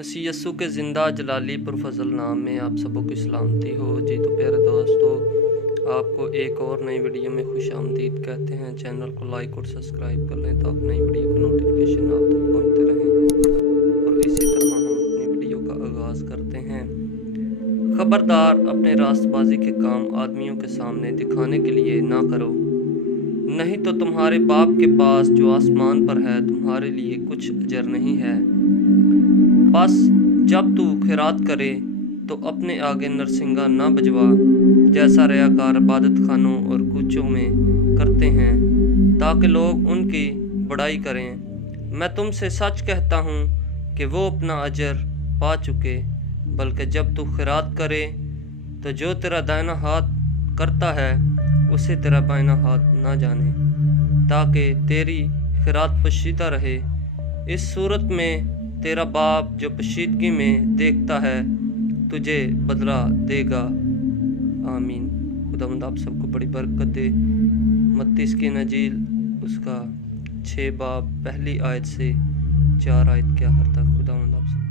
مسیح یسوع کے زندہ جلالی پرفضل نام میں آپ سبوں کی سلامتی ہو جی۔ تو پیارے دوستو، آپ کو ایک اور نئی ویڈیو میں خوش آمدید کہتے ہیں۔ چینل کو لائک اور سبسکرائب کر لیں تاکہ نئی ویڈیو کی نوٹیفیکیشن آپ تک پہنچتے رہیں، اور اسی طرح ہم اپنی ویڈیو کا آغاز کرتے ہیں۔ خبردار، اپنے راست بازی کے کام آدمیوں کے سامنے دکھانے کے لیے نہ کرو، نہیں تو تمہارے باپ کے پاس جو آسمان پر ہے تمہارے لیے کچھ اجر نہیں ہے۔ بس جب تو خیرات کرے تو اپنے آگے نرسنگا نہ بجوا، جیسا ریاکار عبادت خانوں اور کوچوں میں کرتے ہیں، تاکہ لوگ ان کی بڑائی کریں۔ میں تم سے سچ کہتا ہوں کہ وہ اپنا اجر پا چکے۔ بلکہ جب تو خیرات کرے تو جو تیرا دائنا ہاتھ کرتا ہے اسے تیرا بائنا ہاتھ نہ جانے، تاکہ تیری خیرات پوشیدہ رہے۔ اس صورت میں تیرا باپ جو پوشیدگی میں دیکھتا ہے تجھے بدلہ دے گا۔ آمین۔ خداوند آپ سب کو بڑی برکت دے۔ متی کی انجیل اس کا 6 باب پہلی آیت سے 4 آیت کے آخر تک۔ خداوند آپ سب